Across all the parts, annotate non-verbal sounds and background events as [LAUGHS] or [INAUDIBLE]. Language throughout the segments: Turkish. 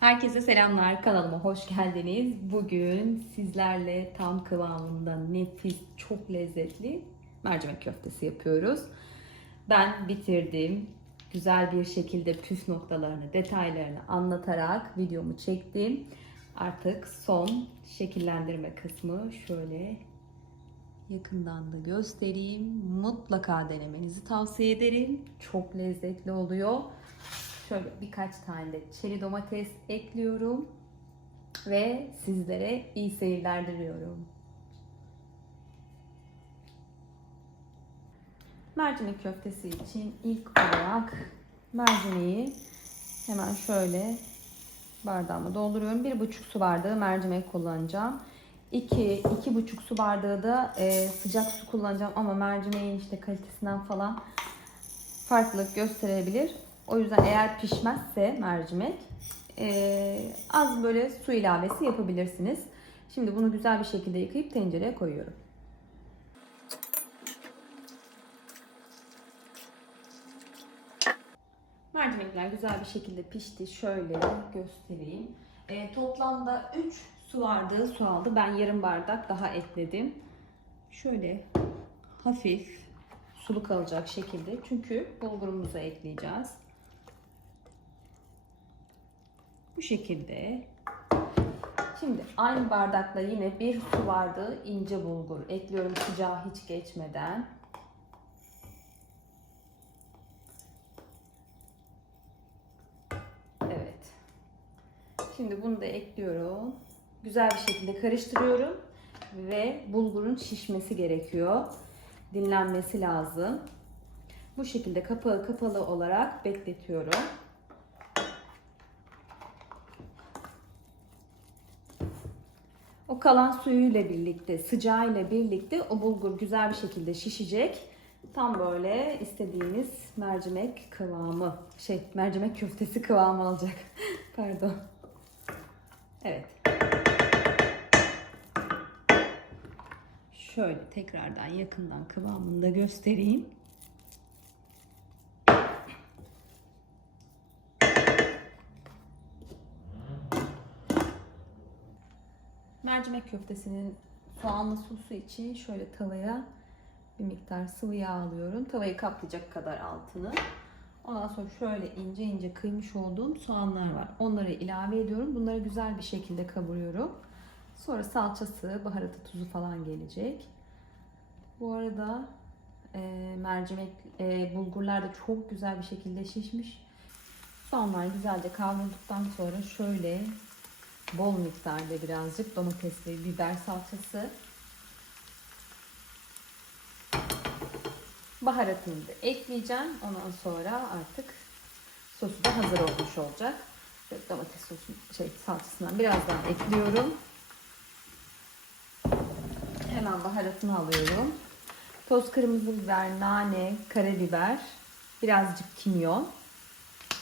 Herkese selamlar. Kanalıma hoş geldiniz. Bugün sizlerle tam kıvamında nefis, çok lezzetli mercimek köftesi yapıyoruz. Ben bitirdim. Güzel bir şekilde püf noktalarını, detaylarını anlatarak videomu çektim. Artık son şekillendirme kısmı şöyle yakından da göstereyim. Mutlaka denemenizi tavsiye ederim. Çok lezzetli oluyor. Şöyle birkaç tane de çeri domates ekliyorum. Ve sizlere iyi seyirler diliyorum. Mercimek köftesi için ilk olarak mercimeği hemen şöyle bardağıma dolduruyorum. Bir buçuk su bardağı mercimek kullanacağım. 2 iki buçuk su bardağı da e, sıcak su kullanacağım ama mercimeğin işte kalitesinden falan farklılık gösterebilir. O yüzden eğer pişmezse mercimek e, az böyle su ilavesi yapabilirsiniz. Şimdi bunu güzel bir şekilde yıkayıp tencereye koyuyorum. Mercimekler güzel bir şekilde pişti. Şöyle göstereyim. E, toplamda 3 su bardağı su aldı. Ben yarım bardak daha ekledim. Şöyle hafif sulu kalacak şekilde. Çünkü bulgurumuzu ekleyeceğiz. Bu şekilde. Şimdi aynı bardakla yine bir su bardağı ince bulgur ekliyorum sıcağı hiç geçmeden. Evet. Şimdi bunu da ekliyorum. Güzel bir şekilde karıştırıyorum ve bulgurun şişmesi gerekiyor. Dinlenmesi lazım. Bu şekilde kapağı kapalı olarak bekletiyorum. O kalan suyuyla birlikte, sıcağıyla birlikte o bulgur güzel bir şekilde şişecek. Tam böyle istediğimiz mercimek kıvamı, şey mercimek köftesi kıvamı alacak. [LAUGHS] Pardon. Evet. Şöyle tekrardan yakından kıvamını da göstereyim. Mercimek köftesinin soğanlı sosu için şöyle tavaya bir miktar sıvı yağ alıyorum. Tavayı kaplayacak kadar altını. Ondan sonra şöyle ince ince kıymış olduğum soğanlar var. Onları ilave ediyorum. Bunları güzel bir şekilde kavuruyorum. Sonra salçası, baharatı, tuzu falan gelecek. Bu arada e, mercimek, e, bulgurlar da çok güzel bir şekilde şişmiş. Soğanlar güzelce kavrulduktan sonra şöyle bol miktarda birazcık domates ve biber salçası. Baharatını da ekleyeceğim. Ondan sonra artık sosu da hazır olmuş olacak. Domates sosu şey salçasından biraz daha ekliyorum. Hemen baharatını alıyorum. Toz kırmızı biber, nane, karabiber, birazcık kimyon,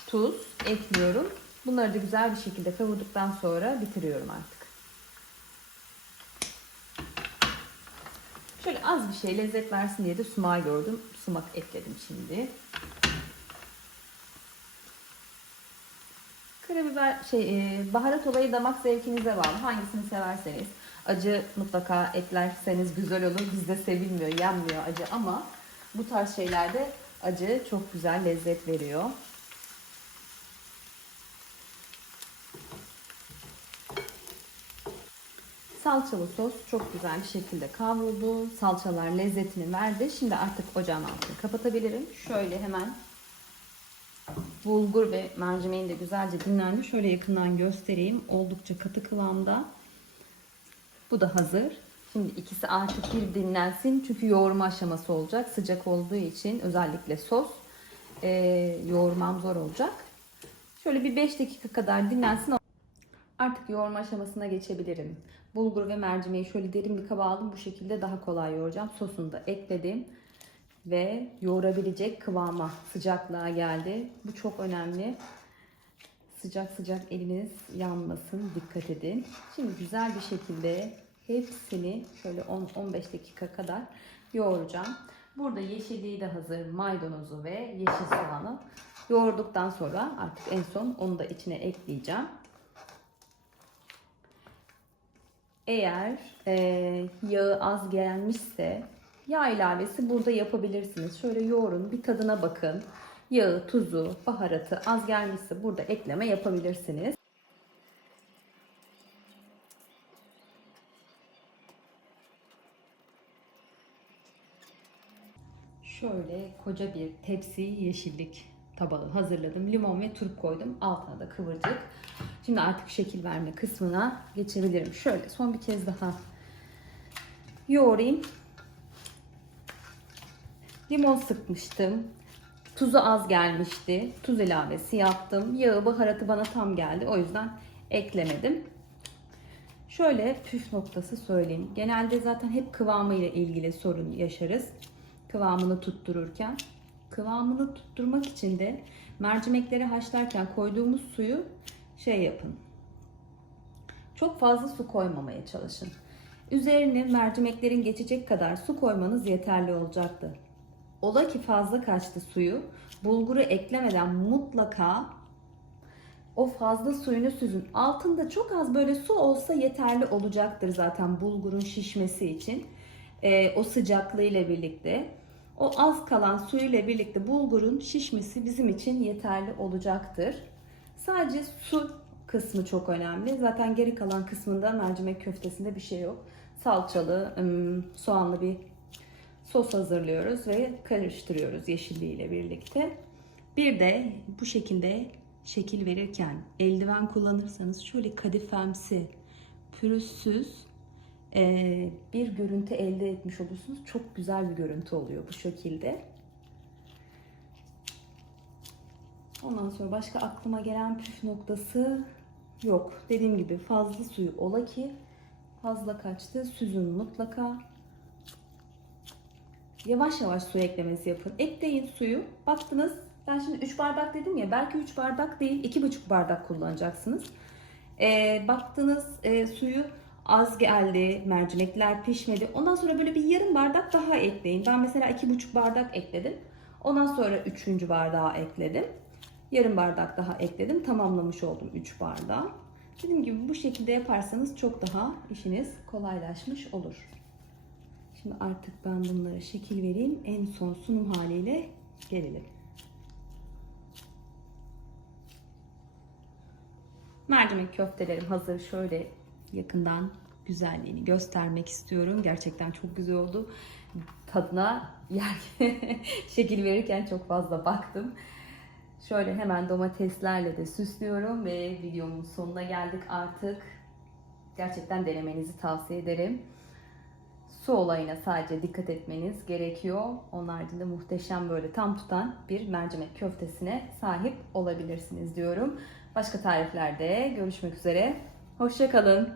tuz ekliyorum. Bunları da güzel bir şekilde kavurduktan sonra bitiriyorum artık. Şöyle az bir şey lezzet versin diye de sumağı gördüm. Sumak ekledim şimdi. Karabiber şey e, baharat olayı damak zevkinize bağlı. Hangisini severseniz. Acı mutlaka eklerseniz güzel olur. Bizde sevilmiyor, yenmiyor acı ama bu tarz şeylerde acı çok güzel lezzet veriyor. Salçalı sos çok güzel bir şekilde kavruldu. Salçalar lezzetini verdi. Şimdi artık ocağın altını kapatabilirim. Şöyle hemen bulgur ve mercimeğin de güzelce dinlendi. Şöyle yakından göstereyim. Oldukça katı kıvamda. Bu da hazır. Şimdi ikisi artık bir dinlensin. Çünkü yoğurma aşaması olacak. Sıcak olduğu için özellikle sos e, yoğurmam zor olacak. Şöyle bir 5 dakika kadar dinlensin. Artık yoğurma aşamasına geçebilirim. Bulgur ve mercimeği şöyle derin bir kaba aldım. Bu şekilde daha kolay yoğuracağım. Sosunu da ekledim. Ve yoğurabilecek kıvama, sıcaklığa geldi. Bu çok önemli. Sıcak sıcak eliniz yanmasın. Dikkat edin. Şimdi güzel bir şekilde hepsini şöyle 10-15 dakika kadar yoğuracağım. Burada yeşilliği de hazır. Maydanozu ve yeşil soğanı yoğurduktan sonra artık en son onu da içine ekleyeceğim. Eğer e, yağı az gelmişse yağ ilavesi burada yapabilirsiniz. Şöyle yoğurun, bir tadına bakın. Yağı, tuzu, baharatı az gelmişse burada ekleme yapabilirsiniz. Şöyle koca bir tepsi yeşillik tabağı hazırladım. Limon ve turp koydum. Altına da kıvırcık. Şimdi artık şekil verme kısmına geçebilirim. Şöyle son bir kez daha yoğurayım. Limon sıkmıştım. Tuzu az gelmişti. Tuz ilavesi yaptım. Yağı, baharatı bana tam geldi. O yüzden eklemedim. Şöyle püf noktası söyleyeyim. Genelde zaten hep kıvamıyla ilgili sorun yaşarız. Kıvamını tuttururken. Kıvamını tutturmak için de mercimekleri haşlarken koyduğumuz suyu şey yapın. Çok fazla su koymamaya çalışın. Üzerine mercimeklerin geçecek kadar su koymanız yeterli olacaktır. Ola ki fazla kaçtı suyu. Bulguru eklemeden mutlaka o fazla suyunu süzün. Altında çok az böyle su olsa yeterli olacaktır zaten bulgurun şişmesi için. Ee, o sıcaklığıyla birlikte. O az kalan suyuyla birlikte bulgurun şişmesi bizim için yeterli olacaktır. Sadece su kısmı çok önemli. Zaten geri kalan kısmında mercimek köftesinde bir şey yok. Salçalı, soğanlı bir sos hazırlıyoruz ve karıştırıyoruz yeşilliğiyle birlikte. Bir de bu şekilde şekil verirken eldiven kullanırsanız şöyle kadifemsi, pürüzsüz bir görüntü elde etmiş olursunuz. Çok güzel bir görüntü oluyor bu şekilde. Ondan sonra başka aklıma gelen püf noktası yok. Dediğim gibi fazla suyu ola ki fazla kaçtı. Süzün mutlaka. Yavaş yavaş su eklemesi yapın. Ekleyin suyu. Baktınız ben şimdi 3 bardak dedim ya belki 3 bardak değil 2,5 bardak kullanacaksınız. Ee, baktınız e, suyu az geldi, mercimekler pişmedi. Ondan sonra böyle bir yarım bardak daha ekleyin. Ben mesela 2,5 bardak ekledim. Ondan sonra 3. bardağı ekledim. Yarım bardak daha ekledim. Tamamlamış oldum 3 bardağı. Dediğim gibi bu şekilde yaparsanız çok daha işiniz kolaylaşmış olur. Şimdi artık ben bunlara şekil vereyim. En son sunum haliyle gelelim. Mercimek köftelerim hazır. Şöyle yakından güzelliğini göstermek istiyorum. Gerçekten çok güzel oldu. Tadına yer [LAUGHS] şekil verirken çok fazla baktım. Şöyle hemen domateslerle de süslüyorum ve videomun sonuna geldik artık. Gerçekten denemenizi tavsiye ederim. Su olayına sadece dikkat etmeniz gerekiyor. Onun haricinde muhteşem böyle tam tutan bir mercimek köftesine sahip olabilirsiniz diyorum. Başka tariflerde görüşmek üzere. Hoşçakalın.